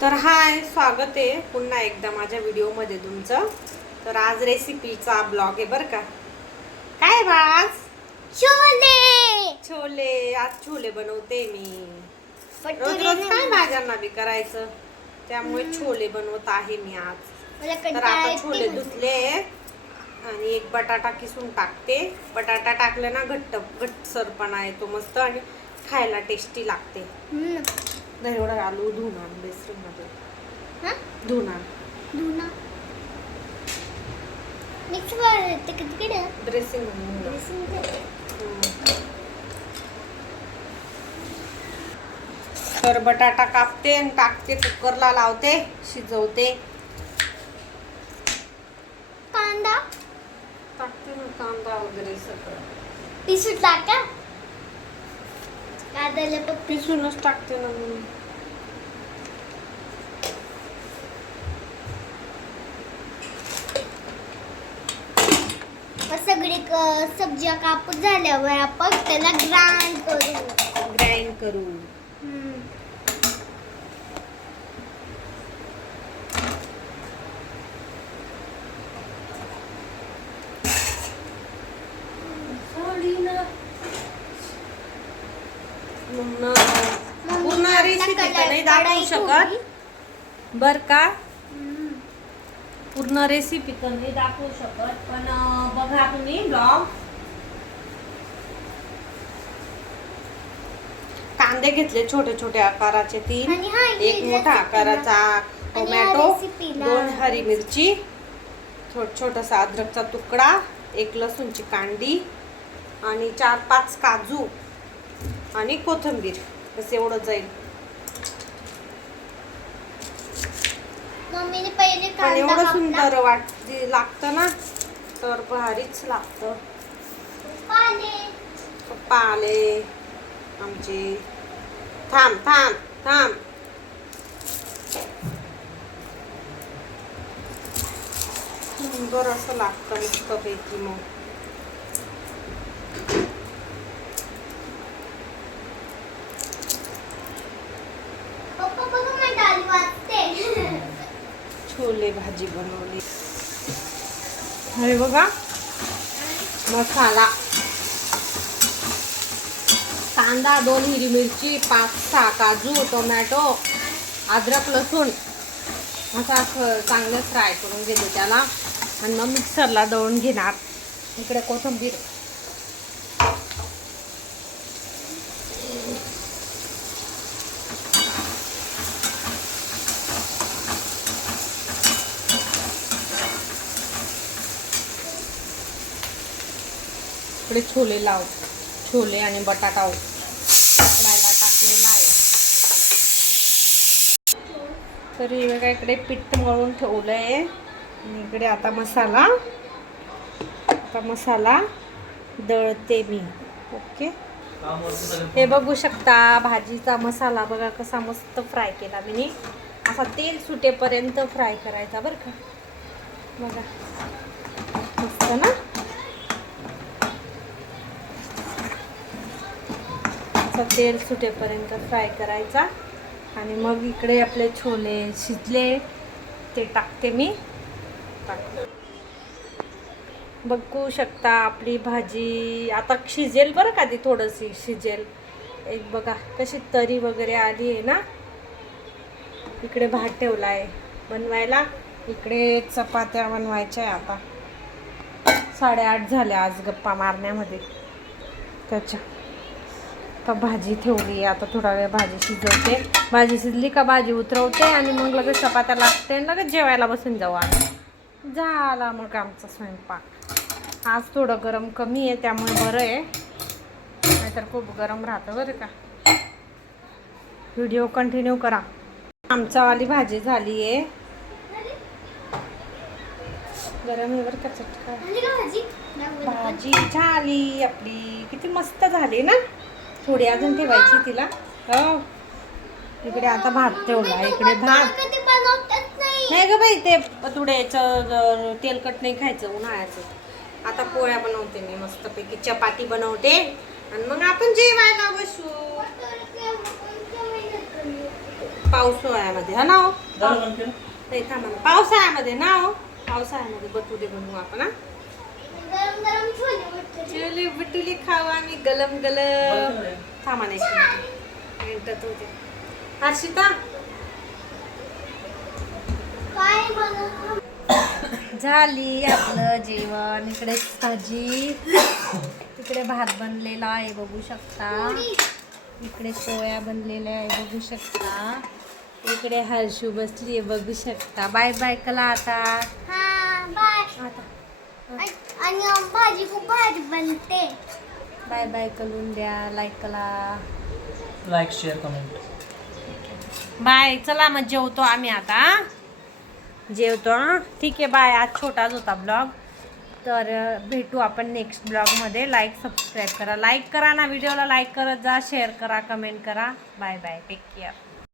तर हाय, स्वागत आहे पुन्हा एकदा माझ्या व्हिडिओमध्ये तुमचं. तर आज रेसिपीचा ब्लॉग आहे बरं का. काय बा आज छोले आज छोले बनवते मी. रोज रोज काय भाज्यांना बी करायचं, त्यामुळे छोले बनवत आहे मी आज. तर आता छोले धुतले आणि एक बटाटा किसून टाकते. बटाटा टाकले ना घट्टसरपणा येतो मस्त आणि खायला टेस्टी लागते. एवढा आलू धुवून आण बेसन मध्ये धुवून आण ड्रेसिंग. तर बटाटा कापते आणि टाकते, कुकरला लावते, शिजवते. कांदा टाकते ना, कांदा वगैरे सगळं पिसून टाका. कांद्याला पण पिसूनच टाकते ना मी. सगळी सब्जी कापून झाल्यावर आपण त्याला ग्राइंड करू. पूर्ण रेसिपी तर नाही दाखवू शकत बर का. पूर्ण रेसिपी तर नाही दाखवू शकत, पण बघा तुम्ही ब्लॉग. कांदे घेतले छोटे छोटे आकाराचे 3, एक मोठा आकाराचा टोमॅटो, 2 हरी मिरची, छोटासा अद्रकचा तुकडा, 1 लसूणची कांडी आणि 4-5 काजू आणि कोथिंबीर. बस एवढं जाईल. मम्मीने पहिले पण एवढं सुंदर लागतं ना, तर भारीच लागतं. पप्पा आले आमचे. थांब थांब थांब. सुंदर असं लागतं मस्त पैकी. मग छोले भाजी बनवली. हे बघा मसाला. कांदा, 2 हिरवी मिरची, 5-6 काजू, टोमॅटो, अद्रक, लसूण असं चांगलं फ्राय करून घेते त्याला आणि मग मिक्सरला दळून घेणार. इकडे कोथिंबीर. इकडे छोले छोले आणि बटाटा उकडायला टाकलेला आहे. तर हे बघा इकडे पीठ मळून ठेवलं आहे आणि इकडे आता मसाला दळते मी. ओके, हे बघू शकता भाजीचा मसाला बघा कसा मस्त फ्राय केला मी. असा तेल सुटेपर्यंत फ्राय करायचा बरं का. बघा मस्त ना. तेल सुटेपर्यंत फ्राय करायचा आणि मग इकडे आपले छोले शिजले ते टाकते मी. बघू शकता आपली भाजी आता शिजेल बरं का. ती थोडीशी शिजेल. एक बघा कशी तरी वगैरे आली आहे ना. इकडे भात ठेवला आहे बनवायला. इकडे चपात्या बनवायच्या आहे. आता 8:30 झाल्या आज गप्पा मारण्यामध्ये त्याच्या. आता भाजी ठेवली. आता थोडा वेळ भाजी शिजवते. भाजी शिजली का भाजी उतरवते आणि मग लगेच चपात्या लागते आणि लगेच जेवायला बसून जाऊ आम्ही. झाला मग आमचा स्वयंपाक. आज थोडं गरम कमी आहे त्यामुळे बरं आहे, नाहीतर खूप गरम राहतं बरं का. व्हिडिओ कंटिन्यू करा. आमचावाली भाजी झाली आहे. गरम आहे बरं का. चटका भाजी झाली आपली. किती मस्त झाली ना. थोडी अजून ठेवायची तिला. हो, इकडे आता भात ठेवला. इकडे भात नाही ग बाई, ते तुड्याचं तेलकट नाही खायचं उन्हाळ्याचं. आता पोळ्या बनवते मी मस्तपैकी. चपाती बनवते आणि मग आपण जेवायला बसू. पावसाळ्यामध्ये हा ना हो नाही थांबा ना. पावसाळ्यामध्ये ना हो पावसाळ्यामध्ये बटुले बनवू आपण हा गरम गरम छोले भटुरे. छोले भटुले खाऊ आम्ही गलम गलम. थांबा नाही मिनिटात होते. हर्षिता काय बनवू? झाली आपलं जेवण. इकडे भाजी तिकडे भात बनलेला आहे बघू शकता. इकडे पोळ्या बनलेल्या आहे बघू शकता. इकडे हर्षू बसली आहे बघू शकता. बाय बाय कला आता. हा बाय. आता आणि भाजी खूप भारी बनते. बाय बाय करून द्या. लाईक करा. Like share comment. बाय. चला मग जेवतो आम्ही आता. जेवतो हां. ठीक आहे बाय. आज छोटाच होता ब्लॉग. तर भेटू आपण नेक्स्ट ब्लॉगमध्ये. लाईक सबस्क्राईब करा. लाईक करा ना व्हिडिओला. लाईक करत जा. शेअर करा. कमेंट करा. Bye bye. Take care.